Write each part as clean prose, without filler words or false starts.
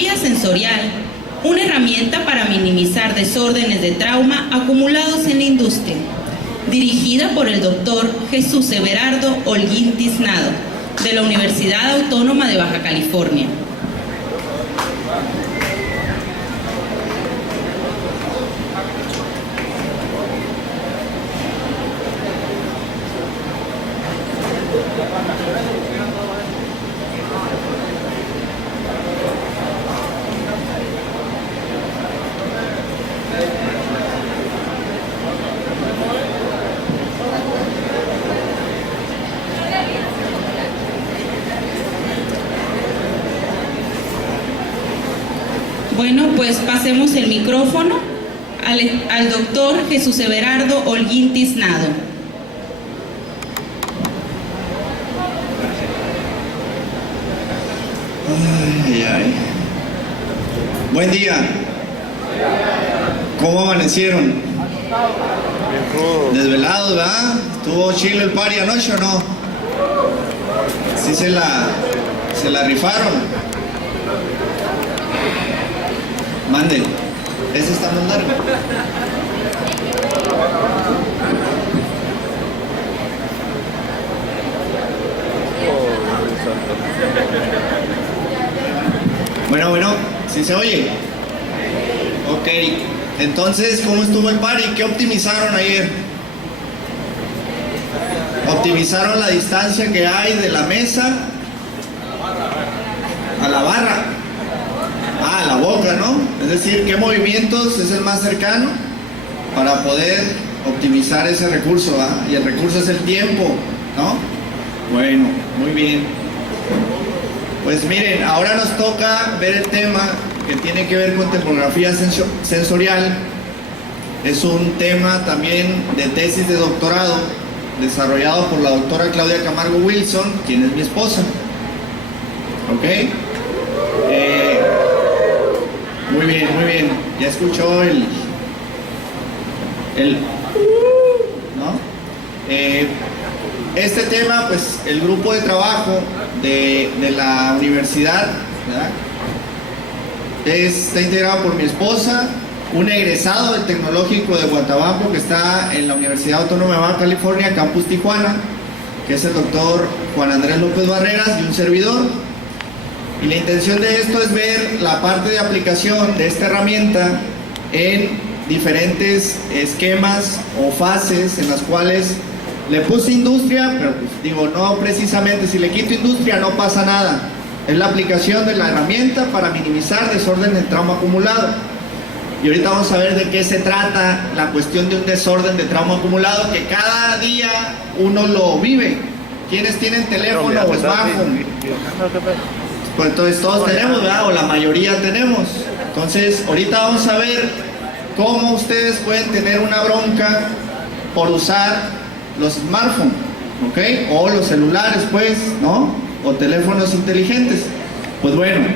Termografía sensorial, una herramienta para minimizar desórdenes de trauma acumulados en la industria, dirigida por el doctor Jesús Everardo Holguín Tiznado, de la Universidad Autónoma de Baja California. Bueno, pues pasemos el micrófono al doctor Jesús Everardo Holguín Tiznado. Ay, ay. Buen día. ¿Cómo amanecieron? Desvelados, ¿verdad? ¿Estuvo chile el party anoche o no? ¿Sí se la rifaron? Mande, ese está más largo. Bueno, ¿sí se oye? Ok, entonces, ¿cómo estuvo el party? ¿Qué optimizaron ayer? Optimizaron la distancia que hay de la mesa a la barra. Ah, la boca, ¿no? Es decir, ¿qué movimientos es el más cercano para poder optimizar ese recurso? ¿Ah? Y el recurso es el tiempo, ¿no? Bueno, muy bien. Pues miren, ahora nos toca ver el tema que tiene que ver con termografía sensorial. Es un tema también de tesis de doctorado desarrollado por la doctora Claudia Camargo Wilson, quien es mi esposa. ¿Ok? Muy bien. Ya escuchó el ¿no? Este tema, pues el grupo de trabajo de la universidad, ¿verdad? Está integrado por mi esposa, un egresado del Tecnológico de Guatabampo que está en la Universidad Autónoma de Baja California, Campus Tijuana, que es el doctor Juan Andrés López Barreras, y un servidor. Y la intención de esto es ver la parte de aplicación de esta herramienta en diferentes esquemas o fases en las cuales le puse industria, pero pues digo, no precisamente, si le quito industria no pasa nada. Es la aplicación de la herramienta para minimizar desorden de trauma acumulado. Y ahorita vamos a ver de qué se trata la cuestión de un desorden de trauma acumulado que cada día uno lo vive. ¿Quiénes tienen teléfono o smartphone? Pues entonces todos tenemos, ¿verdad? O la mayoría tenemos. Entonces ahorita vamos a ver cómo ustedes pueden tener una bronca por usar los smartphones, ¿ok? O los celulares, pues, ¿no? O teléfonos inteligentes. Pues bueno,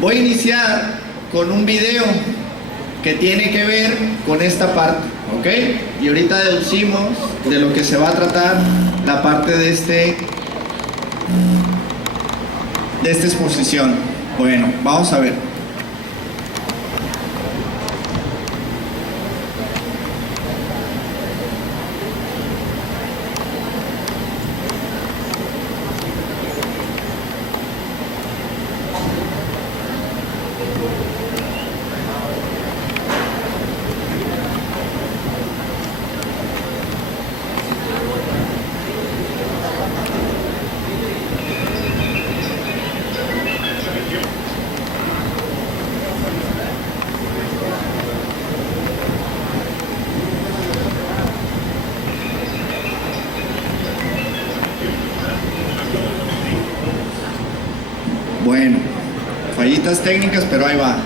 voy a iniciar con un video que tiene que ver con esta parte, ¿ok? Y ahorita deducimos de lo que se va a tratar la parte de esta exposición. Bueno, vamos a ver. Bueno, fallitas técnicas, pero ahí va.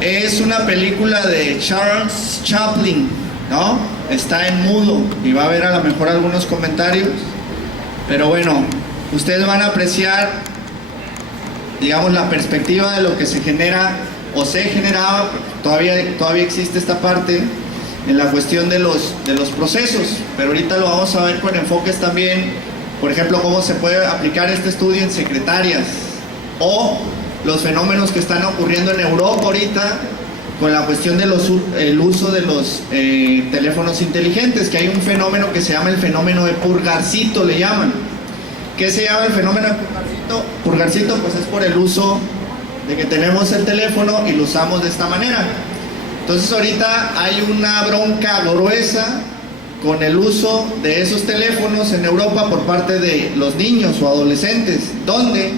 Es una película de Charles Chaplin, ¿no? Está en mudo y va a haber a lo mejor algunos comentarios, pero bueno, ustedes van a apreciar, digamos, la perspectiva de lo que se genera o se generaba, todavía existe esta parte en la cuestión de los procesos, pero ahorita lo vamos a ver con enfoques también Por ejemplo, cómo se puede aplicar este estudio en secretarias, o los fenómenos que están ocurriendo en Europa ahorita con la cuestión del uso de los teléfonos inteligentes, que hay un fenómeno que se llama el fenómeno de purgarcito, le llaman. ¿Qué se llama el fenómeno de purgarcito? Purgarcito, pues es por el uso de que tenemos el teléfono y lo usamos de esta manera. Entonces ahorita hay una bronca gruesa con el uso de esos teléfonos en Europa por parte de los niños o adolescentes, donde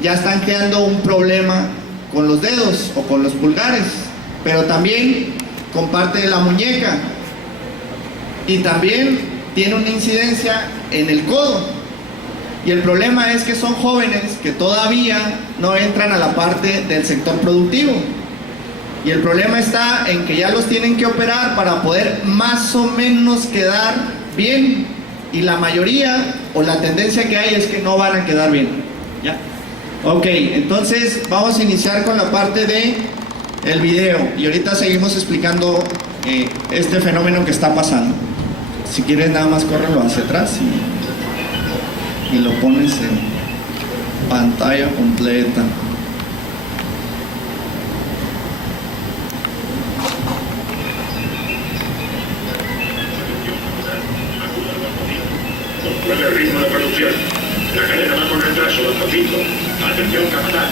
ya están creando un problema con los dedos o con los pulgares, pero también con parte de la muñeca, y también tiene una incidencia en el codo. Y el problema es que son jóvenes que todavía no entran a la parte del sector productivo, y el problema está en que ya los tienen que operar para poder más o menos quedar bien, y la mayoría o la tendencia que hay es que no van a quedar bien. ¿Ya? Ok, entonces vamos a iniciar con la parte de el video, y ahorita seguimos explicando este fenómeno que está pasando. Si quieres, nada más córrelo hacia atrás y lo pones en pantalla completa. Controle el ritmo de producción. La cadena va con retraso, doctor Cinco. Atención, capataz.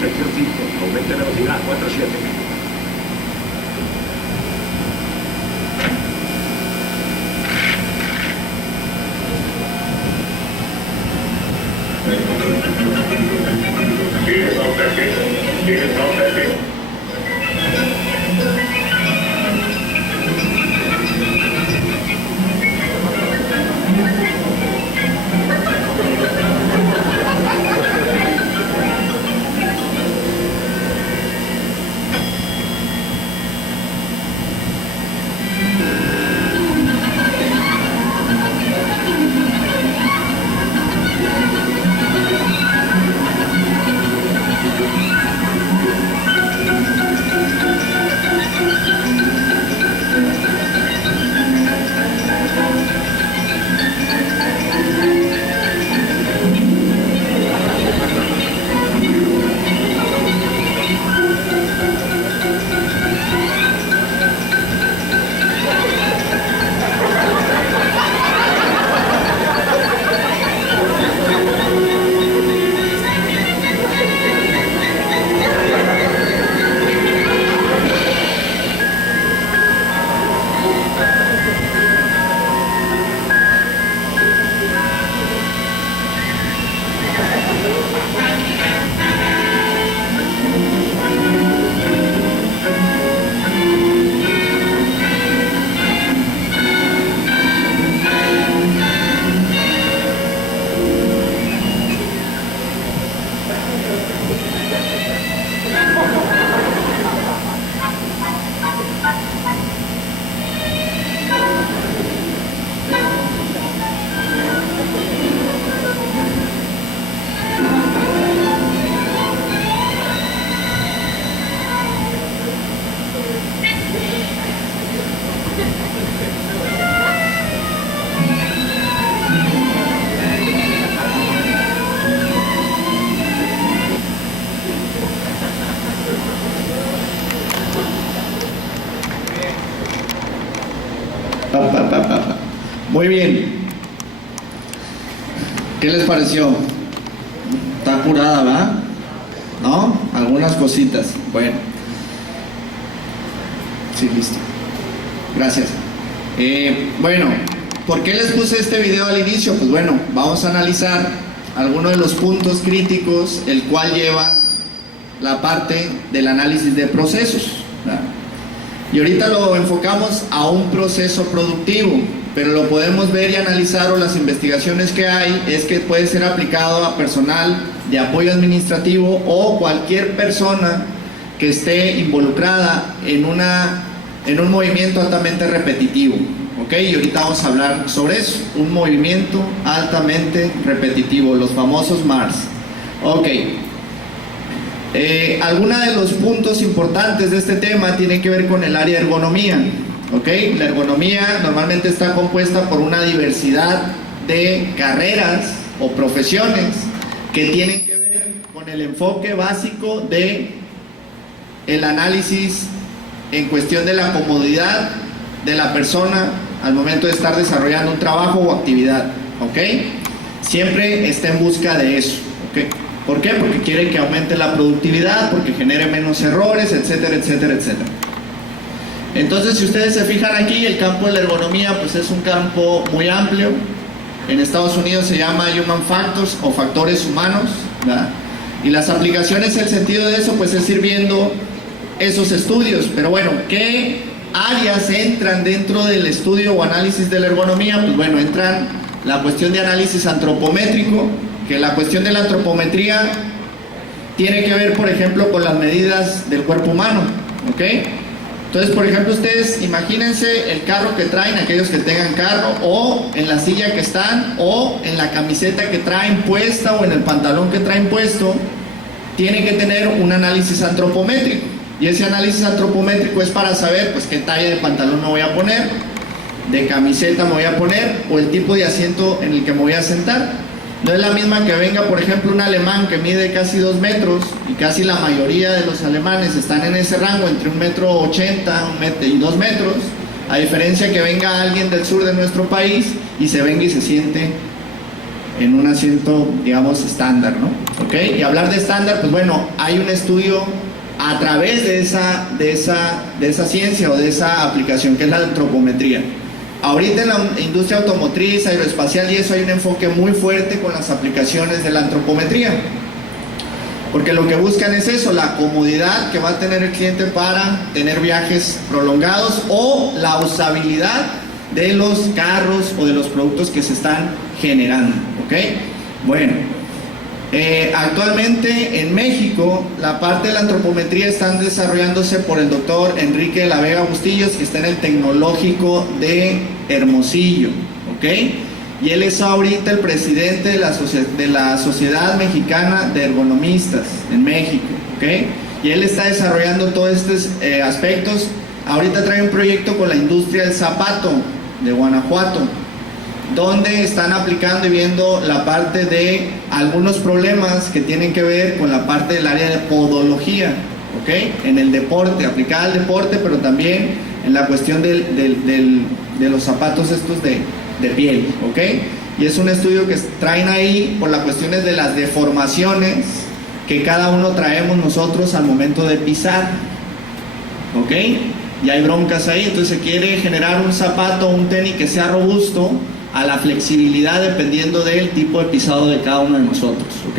Sección 5, aumente velocidad 47. Sigue Norte. Muy bien. ¿Qué les pareció? Está curada, ¿verdad? ¿No? Algunas cositas. Bueno. Sí, listo. Gracias. Bueno, ¿por qué les puse este video al inicio? Pues bueno, vamos a analizar algunos de los puntos críticos, el cual lleva la parte del análisis de procesos, ¿verdad? Y ahorita lo enfocamos a un proceso productivo, pero lo podemos ver y analizar, o las investigaciones que hay, es que puede ser aplicado a personal de apoyo administrativo o cualquier persona que esté involucrada en un movimiento altamente repetitivo, ¿ok? Y ahorita vamos a hablar sobre eso, un movimiento altamente repetitivo, los famosos MARS. Ok. Algunos de los puntos importantes de este tema tienen que ver con el área de ergonomía, ¿ok? La ergonomía normalmente está compuesta por una diversidad de carreras o profesiones que tienen que ver con el enfoque básico de el análisis en cuestión de la comodidad de la persona al momento de estar desarrollando un trabajo o actividad, ¿ok? Siempre está en busca de eso, ¿ok? ¿Por qué? Porque quiere que aumente la productividad, porque genere menos errores, etcétera, etcétera, etcétera. Entonces, si ustedes se fijan aquí, el campo de la ergonomía pues es un campo muy amplio. En Estados Unidos se llama Human Factors o factores humanos, ¿verdad? Y las aplicaciones, el sentido de eso pues es ir viendo esos estudios. Pero bueno, ¿qué áreas entran dentro del estudio o análisis de la ergonomía? Pues bueno, entran la cuestión de análisis antropométrico, que la cuestión de la antropometría tiene que ver, por ejemplo, con las medidas del cuerpo humano, ¿ok? Entonces, por ejemplo, ustedes imagínense el carro que traen, aquellos que tengan carro, o en la silla que están, o en la camiseta que traen puesta, o en el pantalón que traen puesto, tiene que tener un análisis antropométrico. Y ese análisis antropométrico es para saber, pues, qué talla de pantalón me voy a poner, de camiseta me voy a poner, o el tipo de asiento en el que me voy a sentar. No es la misma que venga, por ejemplo, un alemán que mide casi 2 metros, y casi la mayoría de los alemanes están en ese rango, entre 1,80 m y 2 metros, a diferencia que venga alguien del sur de nuestro país y se venga y se siente en un asiento, digamos, estándar, ¿no? ¿Ok? Y hablar de estándar, pues bueno, hay un estudio a través de esa ciencia o de esa aplicación que es la antropometría. Ahorita en la industria automotriz, aeroespacial y eso hay un enfoque muy fuerte con las aplicaciones de la antropometría, porque lo que buscan es eso, la comodidad que va a tener el cliente para tener viajes prolongados o la usabilidad de los carros o de los productos que se están generando, ¿ok? Bueno, actualmente en México la parte de la antropometría está desarrollándose por el doctor Enrique de la Vega Bustillos, que está en el Tecnológico de Hermosillo, ¿ok? Y él es ahorita el presidente de la Sociedad Mexicana de Ergonomistas en México, ¿ok? Y él está desarrollando todos estos aspectos. Ahorita trae un proyecto con la industria del zapato de Guanajuato, donde están aplicando y viendo la parte de algunos problemas que tienen que ver con la parte del área de podología, ¿ok? En el deporte, aplicada al deporte, pero también en la cuestión de los zapatos estos de piel, ¿ok? Y es un estudio que traen ahí por las cuestiones de las deformaciones que cada uno traemos nosotros al momento de pisar, ¿ok? Y hay broncas ahí, entonces se quiere generar un zapato, un tenis que sea robusto a la flexibilidad dependiendo del tipo de pisado de cada uno de nosotros, ¿ok?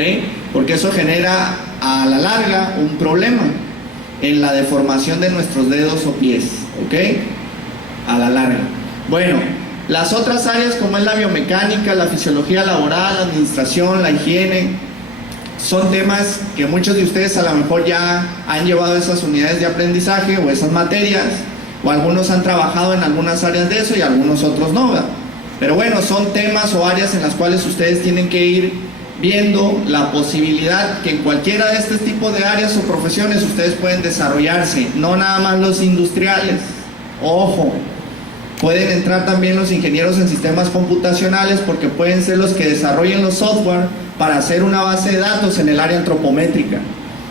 Porque eso genera a la larga un problema en la deformación de nuestros dedos o pies, ¿ok? A la larga. Bueno, las otras áreas como es la biomecánica, la fisiología laboral, la administración, la higiene, son temas que muchos de ustedes a lo mejor ya han llevado esas unidades de aprendizaje o esas materias, o algunos han trabajado en algunas áreas de eso y algunos otros no, ¿verdad? Pero bueno, son temas o áreas en las cuales ustedes tienen que ir viendo la posibilidad que en cualquiera de este tipo de áreas o profesiones ustedes pueden desarrollarse, no nada más los industriales, ojo, pueden entrar también los ingenieros en sistemas computacionales, porque pueden ser los que desarrollen los software para hacer una base de datos en el área antropométrica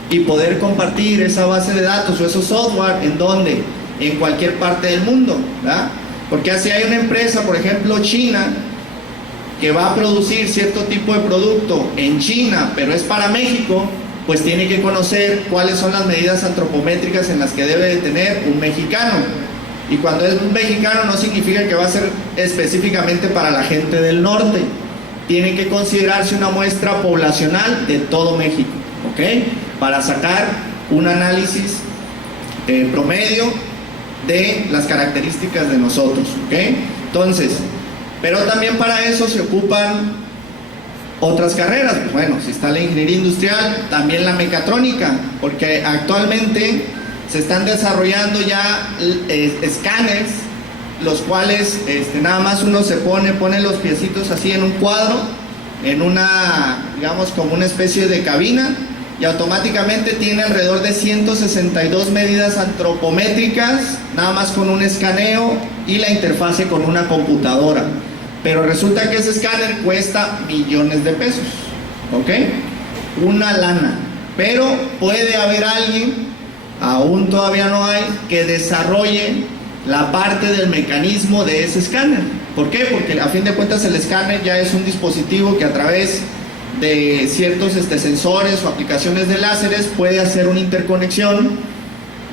y poder compartir esa base de datos o esos software en donde, en cualquier parte del mundo, ¿verdad? Porque así hay una empresa, por ejemplo, China, que va a producir cierto tipo de producto en China, pero es para México, pues tiene que conocer cuáles son las medidas antropométricas en las que debe de tener un mexicano. Y cuando es un mexicano no significa que va a ser específicamente para la gente del norte. Tiene que considerarse una muestra poblacional de todo México, ¿ok? Para sacar un análisis promedio de las características de nosotros, ¿ok? Entonces, pero también para eso se ocupan otras carreras. Bueno, si está la ingeniería industrial, también la mecatrónica, porque actualmente se están desarrollando ya escáneres, los cuales nada más uno se pone los piecitos así en un cuadro, en una, digamos, como una especie de cabina, y automáticamente tiene alrededor de 162 medidas antropométricas, nada más con un escaneo y la interfase con una computadora. Pero resulta que ese escáner cuesta millones de pesos, ¿ok? Una lana. Pero puede haber alguien, aún todavía no hay, que desarrolle la parte del mecanismo de ese escáner. ¿Por qué? Porque a fin de cuentas el escáner ya es un dispositivo que a través de ciertos sensores o aplicaciones de láseres puede hacer una interconexión.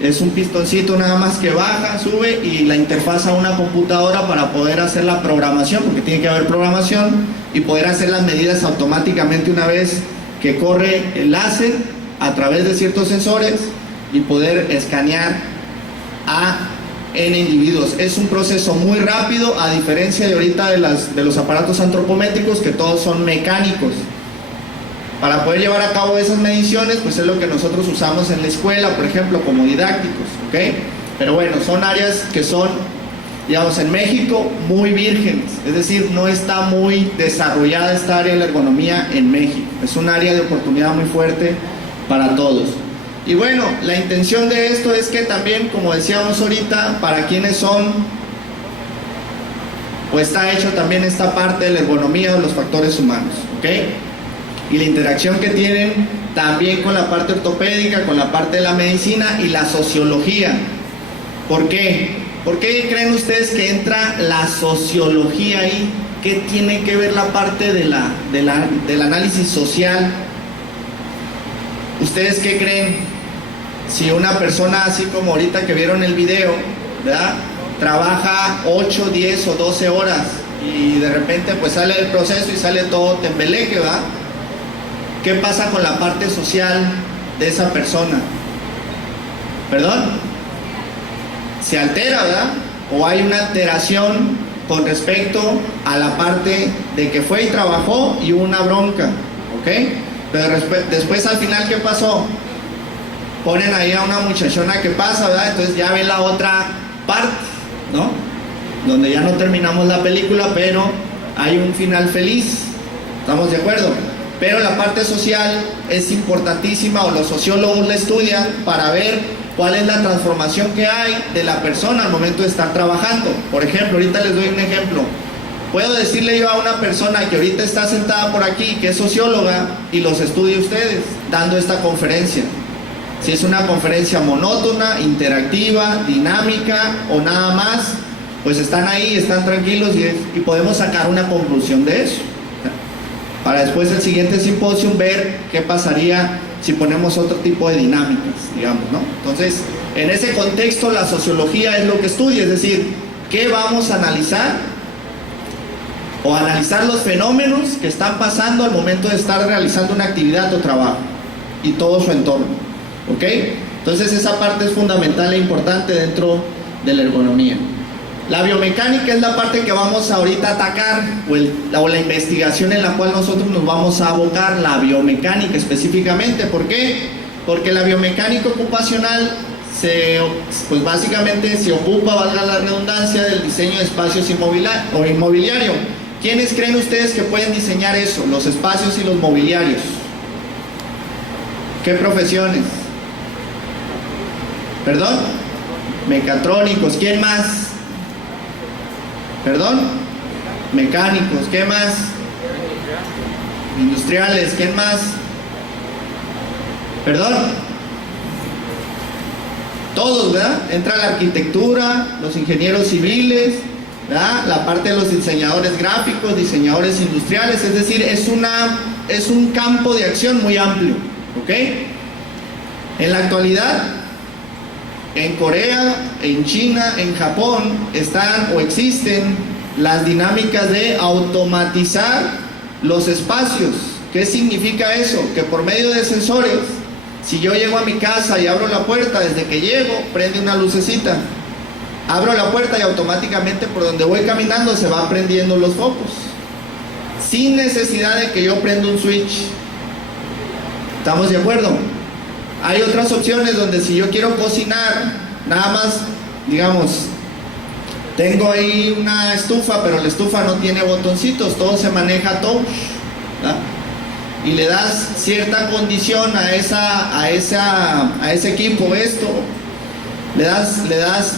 Es un pistoncito nada más que baja, sube y la interfaz a una computadora para poder hacer la programación, porque tiene que haber programación, y poder hacer las medidas automáticamente una vez que corre el láser a través de ciertos sensores y poder escanear a N individuos. Es un proceso muy rápido, a diferencia de ahorita de los aparatos antropométricos, que todos son mecánicos. Para poder llevar a cabo esas mediciones, pues es lo que nosotros usamos en la escuela, por ejemplo, como didácticos, ¿ok? Pero bueno, son áreas que son, digamos, en México muy vírgenes, es decir, no está muy desarrollada esta área de la ergonomía en México. Es un área de oportunidad muy fuerte para todos. Y bueno, la intención de esto es que también, como decíamos ahorita, para quienes son, pues está hecho también esta parte de la ergonomía de los factores humanos, ¿ok? Y la interacción que tienen también con la parte ortopédica, con la parte de la medicina y la sociología. ¿Por qué? ¿Por qué creen ustedes que entra la sociología ahí? ¿Qué tiene que ver la parte del análisis social? ¿Ustedes qué creen? Si una persona, así como ahorita que vieron el video, ¿verdad?, trabaja 8, 10 o 12 horas y de repente pues sale del proceso y sale todo tembeleque, ¿verdad? ¿Qué pasa con la parte social de esa persona? ¿Perdón? Se altera, ¿verdad? O hay una alteración con respecto a la parte de que fue y trabajó y una bronca, ¿ok? Pero después al final, ¿qué pasó? Ponen ahí a una muchachona que pasa, ¿verdad? Entonces ya ven la otra parte, ¿no? Donde ya no terminamos la película, pero hay un final feliz. ¿Estamos de acuerdo? Pero la parte social es importantísima, o los sociólogos la estudian para ver cuál es la transformación que hay de la persona al momento de estar trabajando. Por ejemplo, ahorita les doy un ejemplo. Puedo decirle yo a una persona que ahorita está sentada por aquí, que es socióloga, y los estudie ustedes, dando esta conferencia. Si es una conferencia monótona, interactiva, dinámica o nada más, pues están ahí, están tranquilos y podemos sacar una conclusión de eso. Para después el siguiente simposio ver qué pasaría si ponemos otro tipo de dinámicas, digamos, ¿no? Entonces, en ese contexto la sociología es lo que estudia, es decir, ¿qué vamos a analizar? O analizar los fenómenos que están pasando al momento de estar realizando una actividad o trabajo y todo su entorno, ¿ok? Entonces esa parte es fundamental e importante dentro de la ergonomía. La biomecánica es la parte que vamos ahorita a atacar, o la investigación en la cual nosotros nos vamos a abocar, la biomecánica específicamente. ¿Por qué? Porque la biomecánica ocupacional pues básicamente se ocupa, valga la redundancia, del diseño de espacios inmobiliario. ¿Quiénes creen ustedes que pueden diseñar eso, los espacios y los mobiliarios? ¿Qué profesiones? ¿Perdón? Mecatrónicos. ¿Quién más? ¿Perdón? Mecánicos. ¿Qué más? Industriales. ¿Quién más? ¿Perdón? Todos, ¿verdad? Entra la arquitectura, los ingenieros civiles, ¿verdad? La parte de los diseñadores gráficos, diseñadores industriales, es decir, es un campo de acción muy amplio, ¿ok? En la actualidad, en Corea, en China, en Japón, están o existen las dinámicas de automatizar los espacios. ¿Qué significa eso? Que por medio de sensores, si yo llego a mi casa y abro la puerta, desde que llego, prende una lucecita. Abro la puerta y automáticamente por donde voy caminando se van prendiendo los focos, sin necesidad de que yo prenda un switch. ¿Estamos de acuerdo? Hay otras opciones donde si yo quiero cocinar, nada más, digamos, tengo ahí una estufa, pero la estufa no tiene botoncitos, todo se maneja touch, ¿verdad? Y le das cierta condición a ese equipo,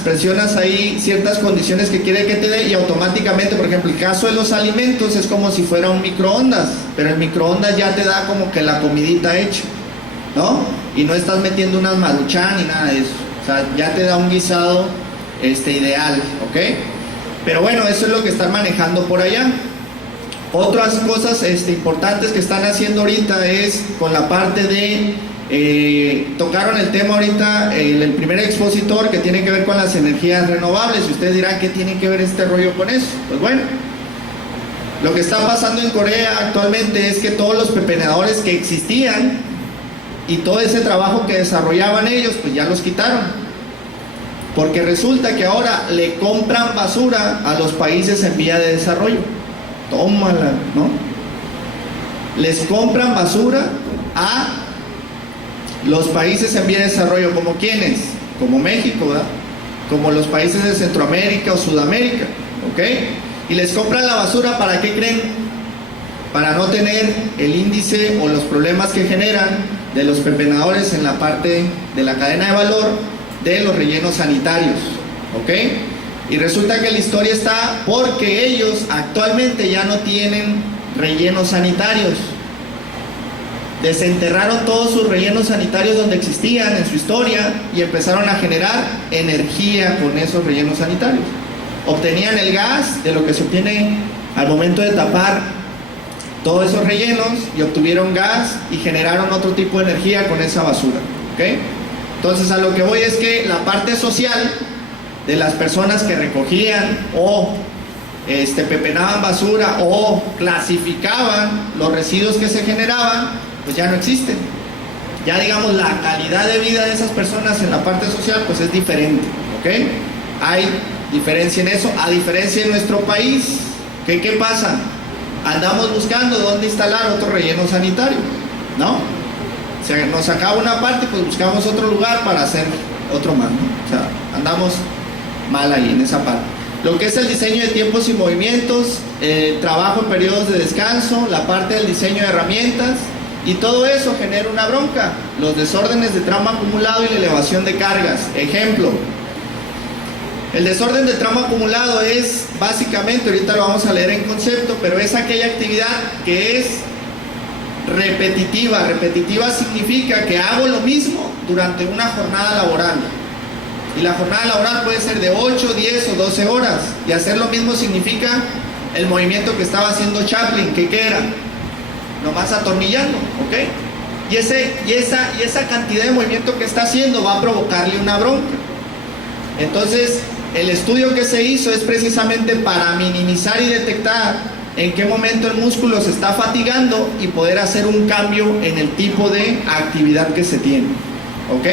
presionas ahí ciertas condiciones que quiere que te dé y automáticamente, por ejemplo, el caso de los alimentos es como si fuera un microondas, pero el microondas ya te da como que la comidita hecha, ¿no? Y no estás metiendo unas maruchan ni nada de eso, o sea, ya te da un guisado ideal, ¿ok? Pero bueno, eso es lo que están manejando por allá. Otras cosas importantes que están haciendo ahorita es con la parte de tocaron el tema ahorita, el primer expositor, que tiene que ver con las energías renovables. Y ustedes dirán, ¿qué tiene que ver este rollo con eso? Pues bueno, lo que está pasando en Corea actualmente es que todos los pepenadores que existían y todo ese trabajo que desarrollaban ellos, pues ya los quitaron, porque resulta que ahora le compran basura a los países en vía de desarrollo. Tómala, ¿no? Les compran basura a los países en vía de desarrollo. ¿Como quiénes? Como México, ¿verdad? Como los países de Centroamérica o Sudamérica, ¿ok? Y les compran la basura, ¿para qué creen? Para no tener el índice o los problemas que generan de los pepenadores en la parte de la cadena de valor de los rellenos sanitarios, ¿ok? Y resulta que la historia está porque ellos actualmente ya no tienen rellenos sanitarios. Desenterraron todos sus rellenos sanitarios donde existían en su historia y empezaron a generar energía con esos rellenos sanitarios. Obtenían el gas de lo que se obtiene al momento de tapar todos esos rellenos y obtuvieron gas y generaron otro tipo de energía con esa basura, ¿ok? Entonces a lo que voy es que la parte social de las personas que recogían o pepenaban basura o clasificaban los residuos que se generaban, pues ya no existen. Ya digamos la calidad de vida de esas personas en la parte social pues es diferente, ¿ok? Hay diferencia en eso, a diferencia de nuestro país. ¿Qué pasa? Andamos buscando dónde instalar otro relleno sanitario, ¿no? O sea, nos acaba una parte, pues buscamos otro lugar para hacer otro más, ¿no? O sea, andamos mal ahí en esa parte. Lo que es el diseño de tiempos y movimientos, trabajo en periodos de descanso, la parte del diseño de herramientas, y todo eso genera una bronca, los desórdenes de trauma acumulado y la elevación de cargas. Ejemplo, el desorden de trauma acumulado es básicamente, ahorita lo vamos a leer en concepto, pero es aquella actividad que es repetitiva. Repetitiva significa que hago lo mismo durante una jornada laboral. Y la jornada laboral puede ser de 8, 10 o 12 horas. Y hacer lo mismo significa el movimiento que estaba haciendo Chaplin, que ¿qué era? Nomás atornillando, ¿ok? Y esa cantidad de movimiento que está haciendo va a provocarle una bronca. Entonces, el estudio que se hizo es precisamente para minimizar y detectar en qué momento el músculo se está fatigando y poder hacer un cambio en el tipo de actividad que se tiene, ¿ok?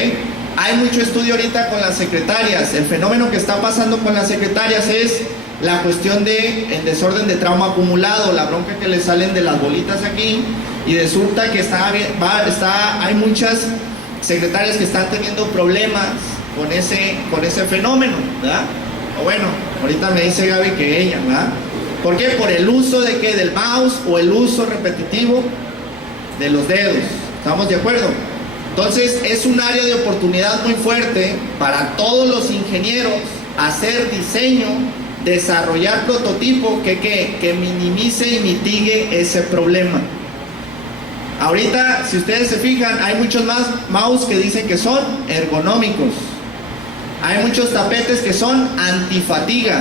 Hay mucho estudio ahorita con las secretarias. El fenómeno que está pasando con las secretarias es la cuestión del desorden de trauma acumulado, la bronca que le salen de las bolitas aquí, y resulta que hay muchas secretarias que están teniendo problemas con ese fenómeno, ¿verdad? O bueno, ahorita me dice Gaby que ella, ¿verdad? ¿Por qué? Por el uso del mouse o el uso repetitivo de los dedos. ¿Estamos de acuerdo? Entonces es un área de oportunidad muy fuerte para todos los ingenieros hacer diseño, desarrollar prototipo que minimice y mitigue ese problema. Ahorita, si ustedes se fijan, hay muchos más mouse que dicen que son ergonómicos. Hay muchos tapetes que son antifatiga.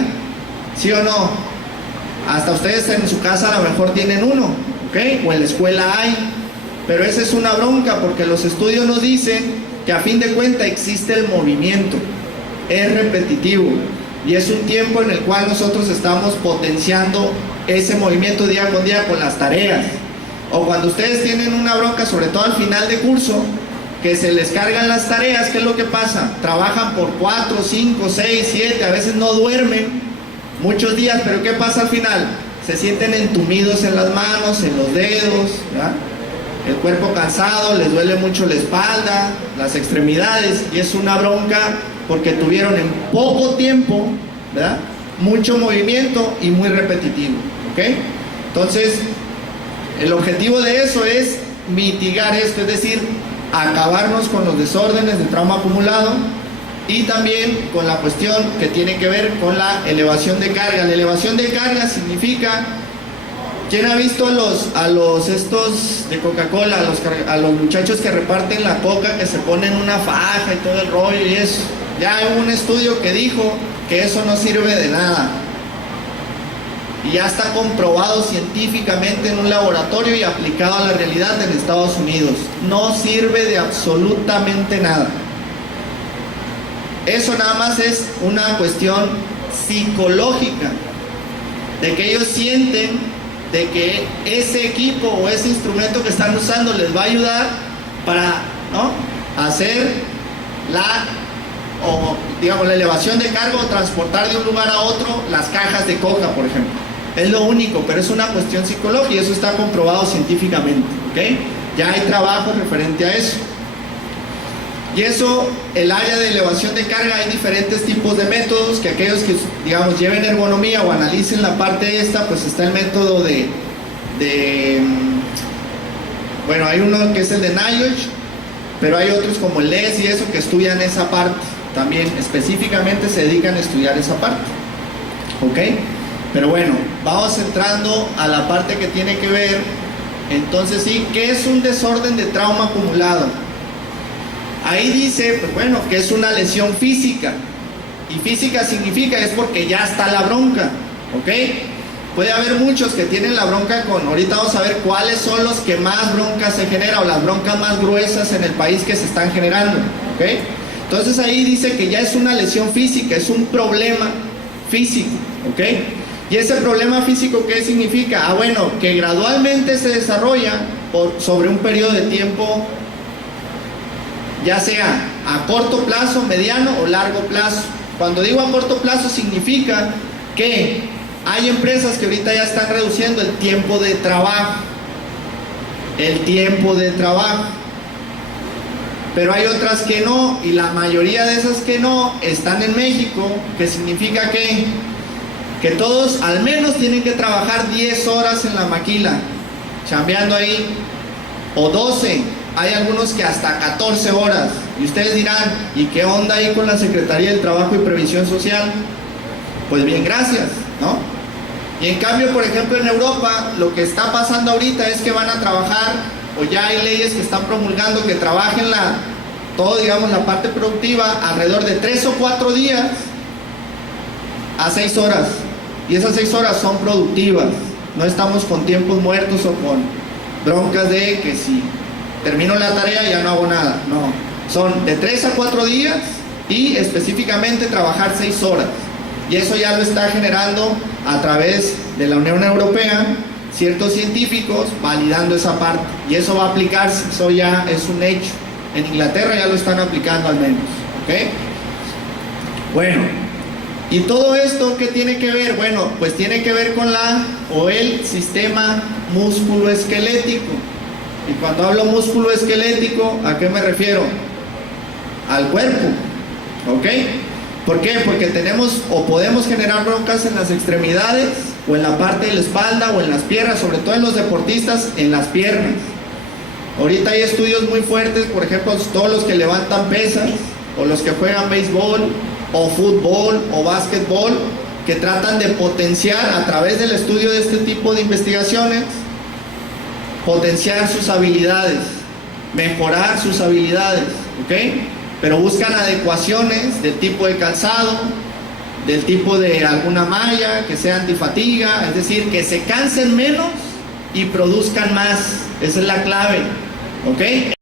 ¿Sí o no? Hasta ustedes en su casa a lo mejor tienen uno, ¿ok? O en la escuela hay. Pero esa es una bronca, porque los estudios nos dicen que a fin de cuentas existe el movimiento, es repetitivo, y es un tiempo en el cual nosotros estamos potenciando ese movimiento día con día con las tareas. O cuando ustedes tienen una bronca, sobre todo al final de curso, que se les cargan las tareas, ¿qué es lo que pasa? Trabajan por 4, 5, 6, 7, a veces no duermen muchos días, pero ¿qué pasa al final? Se sienten entumidos en las manos, en los dedos, ¿verdad? El cuerpo cansado, les duele mucho la espalda, las extremidades, y es una bronca porque tuvieron en poco tiempo, ¿verdad?, mucho movimiento y muy repetitivo, ¿ok? Entonces, el objetivo de eso es mitigar esto, es decir, acabarnos con los desórdenes de trauma acumulado y también con la cuestión que tiene que ver con la elevación de carga. La elevación de carga significa... ¿Quién ha visto a los estos de Coca-Cola, a los muchachos que reparten la coca, que se ponen una faja y todo el rollo y eso? Ya hubo un estudio que dijo que eso no sirve de nada. Y ya está comprobado científicamente en un laboratorio y aplicado a la realidad en Estados Unidos. No sirve de absolutamente nada. Eso nada más es una cuestión psicológica, de que ellos sienten de que ese equipo o ese instrumento que están usando les va a ayudar para, ¿no?, hacer la elevación de carga o transportar de un lugar a otro las cajas de coca, por ejemplo. Es lo único, pero es una cuestión psicológica y eso está comprobado científicamente, ¿ok? Ya hay trabajo referente a eso. Y eso, el área de elevación de carga, hay diferentes tipos de métodos, que aquellos que, digamos, lleven ergonomía o analicen la parte esta, pues está el método bueno, hay uno que es el de NIOSH, pero hay otros como el LES y eso que estudian esa parte, también específicamente se dedican a estudiar esa parte, ¿ok? Pero bueno, vamos entrando a la parte que tiene que ver, entonces sí, ¿qué es un desorden de trauma acumulado? Ahí dice, pues bueno, que es una lesión física. Y física significa, es porque ya está la bronca, ¿ok? Puede haber muchos que tienen la bronca ahorita vamos a ver cuáles son los que más broncas se generan, o las broncas más gruesas en el país que se están generando, ¿ok? Entonces ahí dice que ya es una lesión física, es un problema físico, ¿ok? Y ese problema físico, ¿qué significa? Ah, bueno, que gradualmente se desarrolla sobre un periodo de tiempo, ya sea a corto plazo, mediano o largo plazo. Cuando digo a corto plazo significa que hay empresas que ahorita ya están reduciendo el tiempo de trabajo. Pero hay otras que no, y la mayoría de esas que no están en México, que significa que todos al menos tienen que trabajar 10 horas en la maquila, chambeando ahí, o 12. Hay algunos que hasta 14 horas. Y ustedes dirán, ¿y qué onda ahí con la Secretaría del Trabajo y Previsión Social? Pues bien, gracias, ¿no? Y en cambio, por ejemplo, en Europa, lo que está pasando ahorita es que van a trabajar, o ya hay leyes que están promulgando que trabajen la parte productiva alrededor de 3 o 4 días a 6 horas. Y esas 6 horas son productivas. No estamos con tiempos muertos o con broncas de que si termino la tarea ya no hago nada. No, son de 3 a 4 días y específicamente trabajar 6 horas. Y eso ya lo está generando a través de la Unión Europea, ciertos científicos validando esa parte. Y eso va a aplicarse, eso ya es un hecho. En Inglaterra ya lo están aplicando al menos, ¿ok? Bueno, ¿y todo esto qué tiene que ver? Bueno, pues tiene que ver con el sistema músculo-esquelético. Y cuando hablo músculo esquelético, ¿a qué me refiero? Al cuerpo, ¿ok? ¿Por qué? Porque tenemos o podemos generar broncas en las extremidades, o en la parte de la espalda, o en las piernas, sobre todo en los deportistas, en las piernas. Ahorita hay estudios muy fuertes, por ejemplo, todos los que levantan pesas, o los que juegan béisbol, o fútbol, o básquetbol, que tratan de potenciar a través del estudio de este tipo de investigaciones, potenciar sus habilidades, mejorar sus habilidades, ¿ok? Pero buscan adecuaciones del tipo de calzado, del tipo de alguna malla, que sea antifatiga, es decir, que se cansen menos y produzcan más. Esa es la clave, ¿ok?